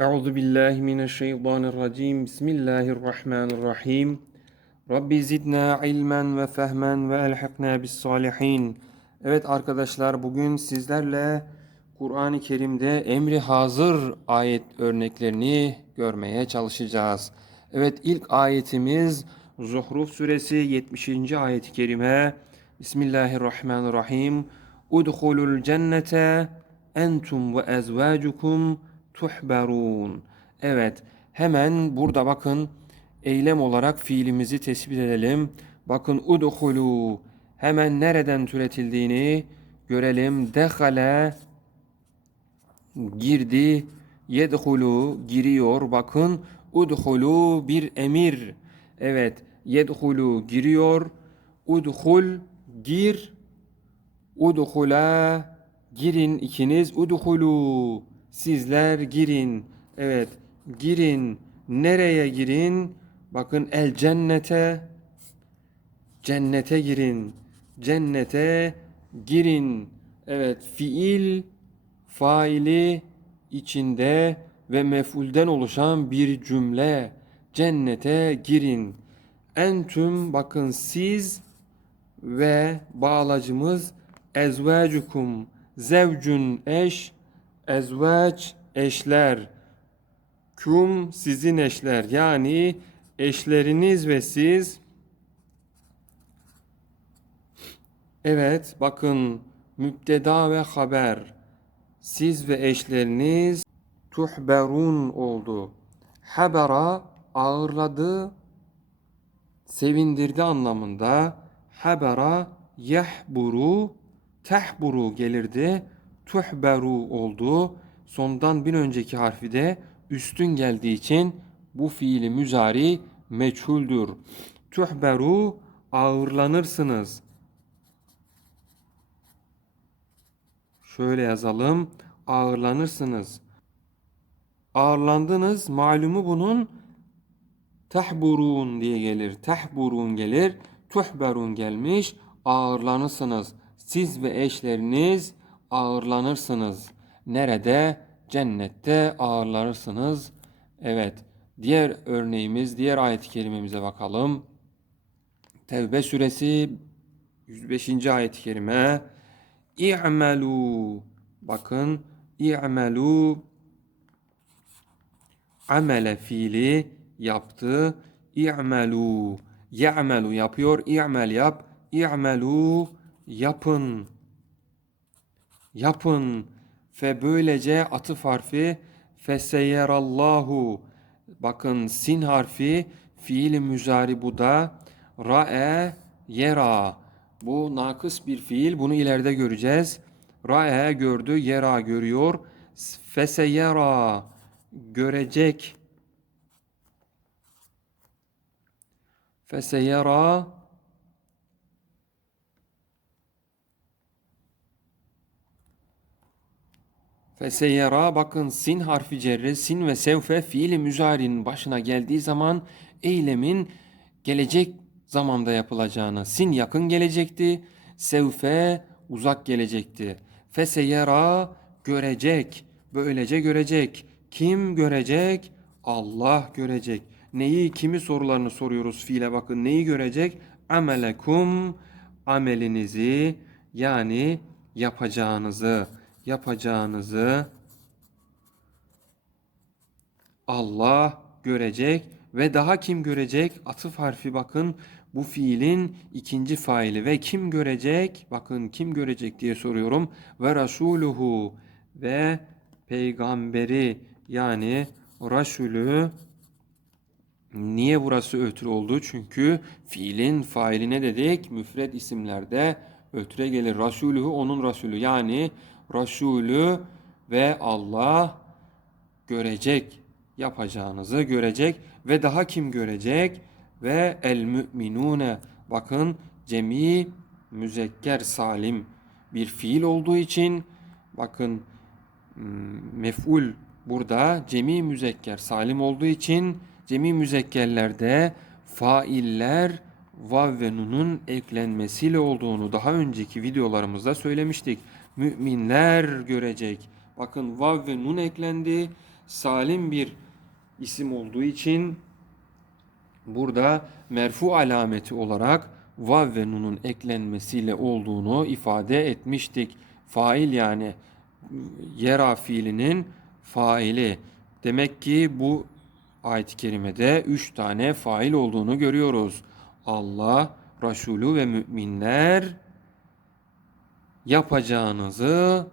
Euzu billahi mineşşeytanirracim. Bismillahirrahmanirrahim. Rabbi zidna ilmen ve fehmen ve elhakna bis salihin. Evet arkadaşlar bugün sizlerle Kur'an-ı Kerim'de emri hazır ayet örneklerini görmeye çalışacağız. Evet ilk ayetimiz Zuhruf suresi 70. ayet-i kerime. Bismillahirrahmanirrahim. Udhulul cennete entum ve ezvacukum tuhberun. Evet, hemen burada bakın eylem olarak fiilimizi tespit edelim. Bakın udhulu hemen nereden türetildiğini görelim. Dehale girdi, yedhulu giriyor. Bakın udhulu bir emir. Evet, yedhulu giriyor. Udhul gir. Udhula girin ikiniz. Udhulu Sizler girin. Evet, girin. Nereye girin? Bakın el cennete. Cennete girin. Cennete girin. Evet, fiil faili içinde ve mef'ulden oluşan bir cümle. Cennete girin. Entüm bakın siz ve bağlacımız ezvecukum zevcun eş Ezveç eşler. Kum sizin eşler. Yani eşleriniz ve siz. Evet bakın müpteda ve haber. Siz ve eşleriniz tuhberun oldu. Habera ağırladı, sevindirdi anlamında. Habera yahburu, tehburu gelirdi tuhberu oldu. Sondan bir önceki harfi de üstün geldiği için bu fiili müzari meçhuldür. Tuhberu ağırlanırsınız. Şöyle yazalım. Ağırlanırsınız. Ağırlandınız. Malumu bunun tahburun diye gelir. Tahburun gelir. Tuhberun gelmiş. Ağırlanırsınız. Siz ve eşleriniz ağırlanırsınız. Nerede? Cennette ağırlanırsınız. Evet. Diğer örneğimiz, diğer ayet-i kerimemize bakalım. Tevbe suresi 105. ayet-i kerime. İ'melu. Bakın. İ'melu. Amele fiili yaptı. İ'melu. Ya'melu yapıyor. İ'mel yap. İ'melu yapın yapın. Ve böylece atıf harfi feseyerallahu bakın sin harfi fiil müzari bu da ra'e yera. Bu nakıs bir fiil bunu ileride göreceğiz. Ra'e gördü yera görüyor. Feseyera görecek. Feseyera Feseyera bakın sin harfi cerri sin ve sevfe fiili müzarinin başına geldiği zaman eylemin gelecek zamanda yapılacağını sin yakın gelecekti. Sevfe uzak gelecekti. Feseyera görecek. Böylece görecek. Kim görecek? Allah görecek. Neyi kimi sorularını soruyoruz fiile bakın. Neyi görecek? Amelekum amelinizi yani yapacağınızı yapacağınızı Allah görecek ve daha kim görecek? Atıf harfi bakın bu fiilin ikinci faili ve kim görecek? Bakın kim görecek diye soruyorum. Ve Rasuluhu ve peygamberi yani Rasulü Niye burası ötürü oldu? Çünkü fiilin failine dedik müfred isimlerde ötüre gelir. Rasulü onun Rasulü yani Resulü ve Allah görecek yapacağınızı görecek ve daha kim görecek? Ve el müminune bakın cemi müzekker salim bir fiil olduğu için bakın hmm, mef'ul burada cemi müzekker salim olduğu için cemi müzekkerlerde failler vav ve nunun eklenmesiyle olduğunu daha önceki videolarımızda söylemiştik müminler görecek. Bakın vav ve nun eklendi. salim bir isim olduğu için burada merfu alameti olarak vav ve nunun eklenmesiyle olduğunu ifade etmiştik. Fail yani yera fiilinin faili. Demek ki bu ayet-i kerimede üç tane fail olduğunu görüyoruz. Allah, Resulü ve müminler yapacağınızı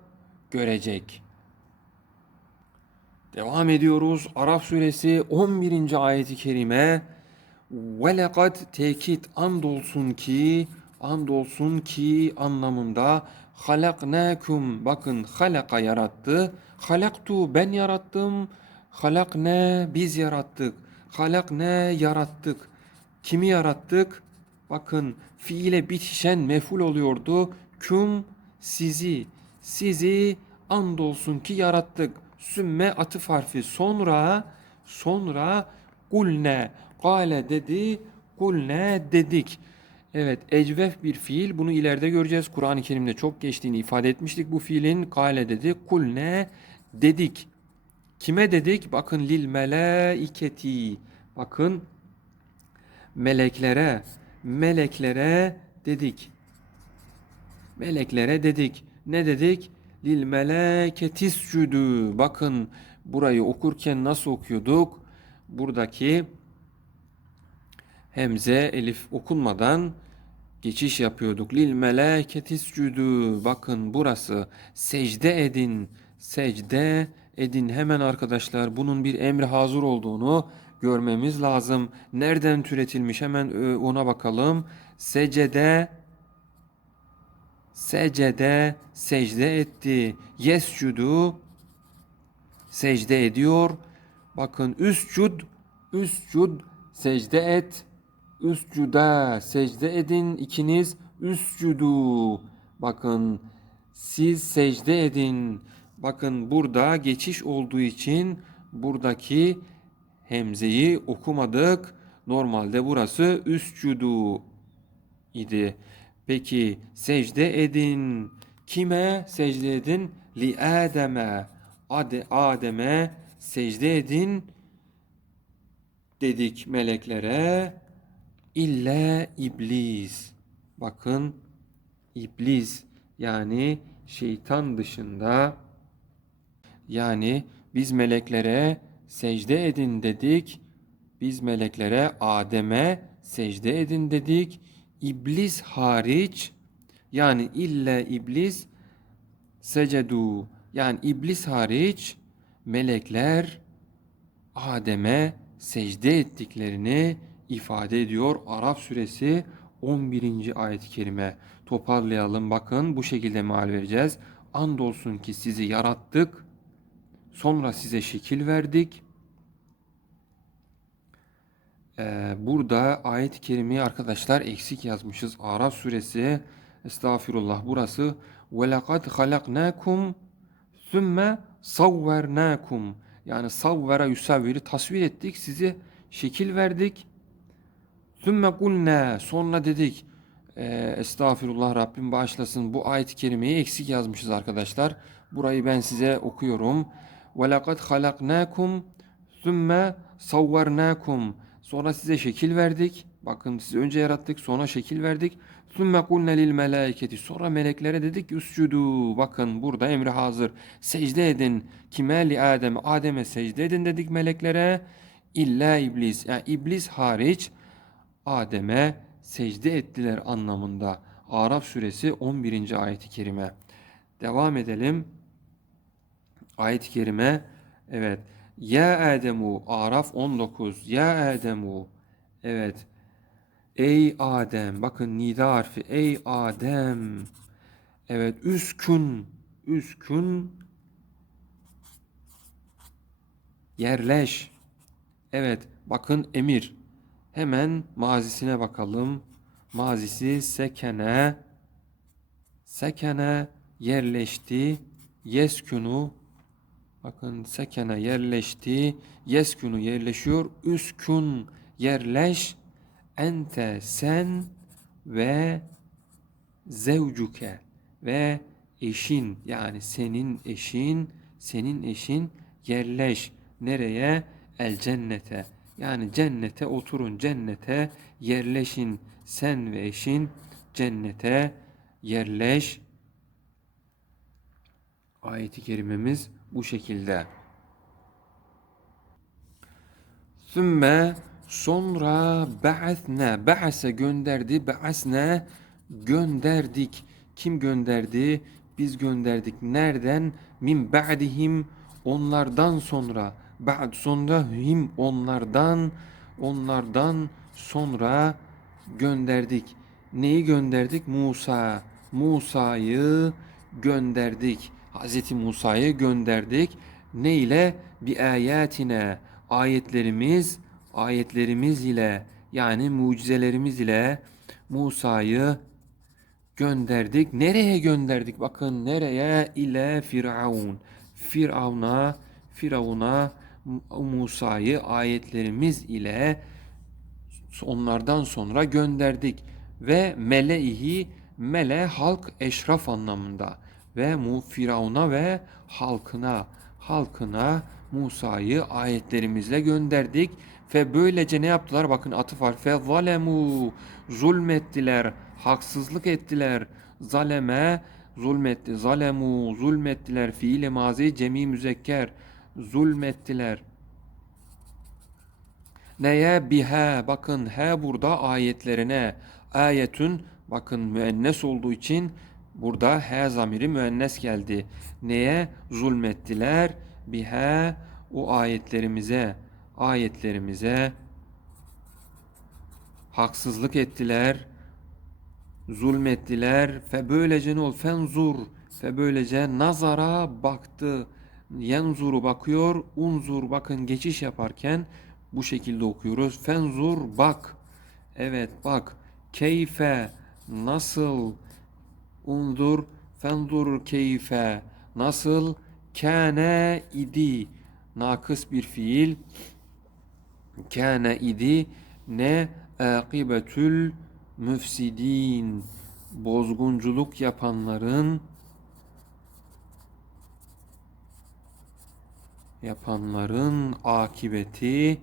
görecek. Devam ediyoruz. Araf suresi 11. ayeti kerime. Lekad tekit andolsun ki andolsun ki anlamında halaknakum bakın halaka yarattı. Halaktu ben yarattım. Halakne biz yarattık. Halakne yarattık. Kimi yarattık? Bakın fiile bitişen meful oluyordu. Küm sizi sizi andolsun ki yarattık. Sümme atıf harfi sonra sonra kulne Kale dedi, kulne dedik. Evet, ecvef bir fiil. Bunu ileride göreceğiz. Kur'an-ı Kerim'de çok geçtiğini ifade etmiştik bu fiilin. Kale dedi, kulne dedik. Kime dedik? Bakın lil melaiketi. Bakın meleklere, meleklere dedik. Meleklere dedik. Ne dedik? Lil meleketis cüdü. Bakın burayı okurken nasıl okuyorduk? Buradaki hemze elif okunmadan geçiş yapıyorduk. Lil melaketis cüdü. Bakın burası secde edin. Secde edin. Hemen arkadaşlar bunun bir emri hazır olduğunu görmemiz lazım. Nereden türetilmiş hemen e, ona bakalım. Secede secde secde etti. Yescudu secde ediyor. Bakın üscud üscud secde et üscüde secde edin ikiniz üscüdu. Bakın siz secde edin. Bakın burada geçiş olduğu için buradaki hemzeyi okumadık. Normalde burası üscüdu idi. Peki secde edin. Kime secde edin? Li Adem'e. Ade, Adem'e secde edin dedik meleklere. İlle iblis. Bakın iblis yani şeytan dışında yani biz meleklere secde edin dedik. Biz meleklere Adem'e secde edin dedik. İblis hariç yani ille iblis secedu yani iblis hariç melekler Adem'e secde ettiklerini ifade ediyor. Arap suresi 11. ayet-i kerime. Toparlayalım bakın bu şekilde mal vereceğiz. Andolsun ki sizi yarattık. Sonra size şekil verdik. Ee, burada ayet-i kerimeyi arkadaşlar eksik yazmışız. Arap suresi Estağfirullah burası. Lekad halaknakum sümme savvernakum. Yani savvera yusavviri tasvir ettik. Sizi şekil verdik. Sümme kulne sonra dedik. E, estağfirullah Rabbim bağışlasın. Bu ayet-i kerimeyi eksik yazmışız arkadaşlar. Burayı ben size okuyorum. Lekad halaknakum sümme savvarnakum. Sonra size şekil verdik. Bakın sizi önce yarattık sonra şekil verdik. Kulne lil melaiketi. Sonra meleklere dedik ki. Bakın burada emri hazır. Secde edin. Kime li Adem. Adem'e secde edin dedik meleklere. İlla iblis. Yani iblis hariç Adem'e secde ettiler anlamında. Araf suresi 11. ayeti kerime. Devam edelim. Ayet-i kerime. Evet. Ya Ademu. Araf 19. Ya Ademu. Evet. Ey Adem. Bakın nida harfi. Ey Adem. Evet. Üskün. Üskün. Yerleş. Evet. Bakın emir. Hemen mazisine bakalım. Mazisi sekene. Sekene yerleşti. Yeskunu. Bakın sekene yerleşti. Yeskunu yerleşiyor. Üskün yerleş ente sen ve zevcuke ve eşin yani senin eşin senin eşin yerleş Nereye? El cennete. Yani cennete oturun, cennete yerleşin. Sen ve eşin cennete yerleş. Ayeti kerimemiz bu şekilde. Sümme sonra ba'athna ba'ase gönderdi ba'asne gönderdik. Kim gönderdi? Biz gönderdik. Nereden? Min ba'dihim onlardan sonra. Ba'd sonra him onlardan onlardan sonra gönderdik. Neyi gönderdik? Musa. Musa'yı gönderdik. Hazreti Musa'yı gönderdik. Ne ile? Bi ayetine. Ayetlerimiz, ayetlerimiz ile yani mucizelerimiz ile Musa'yı gönderdik. Nereye gönderdik? Bakın nereye? ile Firavun. Firavun'a, Firavun'a Musa'yı ayetlerimiz ile onlardan sonra gönderdik ve meleihi mele halk eşraf anlamında ve mu Firavun'a ve halkına halkına Musa'yı ayetlerimizle gönderdik ve böylece ne yaptılar? Bakın atıf var. Fe zalemu zulmettiler, haksızlık ettiler. Zaleme zulmetti. Zalemu zulmettiler. Fiili mazi cemi müzekker. Zulmettiler. Neye biha bakın he burada ayetlerine ayetün bakın müennes olduğu için burada he zamiri müennes geldi. Neye zulmettiler biha o ayetlerimize ayetlerimize haksızlık ettiler zulmettiler fe böylece ne ol fenzur fe böylece nazara baktı yenzuru bakıyor unzur bakın geçiş yaparken bu şekilde okuyoruz. Fenzur bak. Evet bak. Keyfe nasıl undur fenzur keyfe. Nasıl? Kâne idi. Nakıs bir fiil. Kâne idi. Ne? Akibetül müfsidin bozgunculuk yapanların yapanların akibeti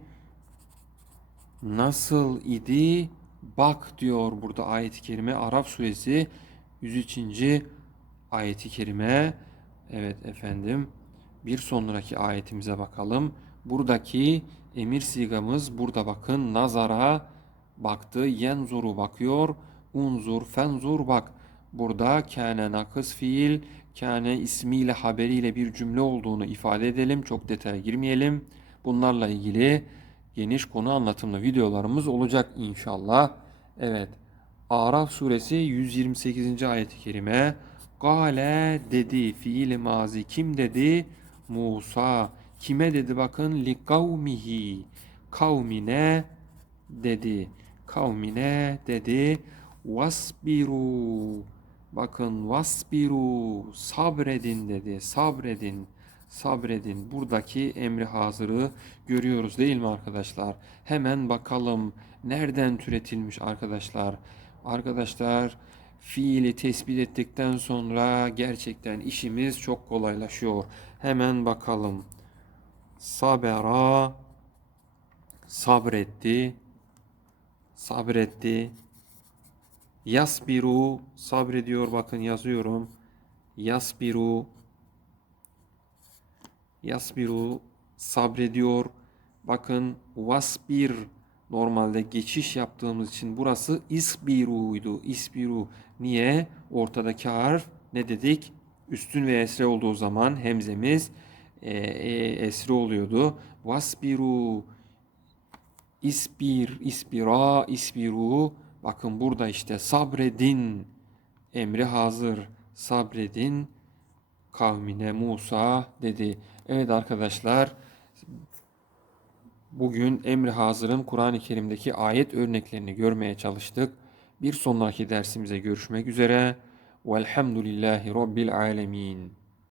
nasıl idi? Bak diyor burada ayet-i kerime Arap suresi 103. ayet-i kerime. Evet efendim. Bir sonraki ayetimize bakalım. Buradaki emir sigamız burada bakın nazara baktı. Yenzuru bakıyor. Unzur fenzur bak. Burada kâne nakıs fiil, kâne ismiyle haberiyle bir cümle olduğunu ifade edelim. Çok detaya girmeyelim. Bunlarla ilgili geniş konu anlatımlı videolarımız olacak inşallah. Evet. Araf suresi 128. ayet-i kerime. Gale dedi fiil mazi kim dedi? Musa. Kime dedi bakın li kavmihi. Kavmine dedi. Kavmine dedi. Vasbiru. Bakın vasbiru sabredin dedi. Sabredin sabredin. Buradaki emri hazırı görüyoruz değil mi arkadaşlar? Hemen bakalım nereden türetilmiş arkadaşlar? Arkadaşlar fiili tespit ettikten sonra gerçekten işimiz çok kolaylaşıyor. Hemen bakalım. Sabera sabretti. Sabretti. Yasbiru sabrediyor bakın yazıyorum. Yasbiru Yasbiru sabrediyor. Bakın vasbir normalde geçiş yaptığımız için burası isbiru'ydu. İsbiru. Niye? Ortadaki harf ne dedik? Üstün ve esre olduğu zaman hemzemiz e, e, esre oluyordu. Vasbiru isbir, isbira, isbiru. Bakın burada işte sabredin. Emri hazır. Sabredin kavmine Musa dedi. Evet arkadaşlar bugün emri hazırın Kur'an-ı Kerim'deki ayet örneklerini görmeye çalıştık. Bir sonraki dersimize görüşmek üzere. Velhamdülillahi Rabbil Alemin.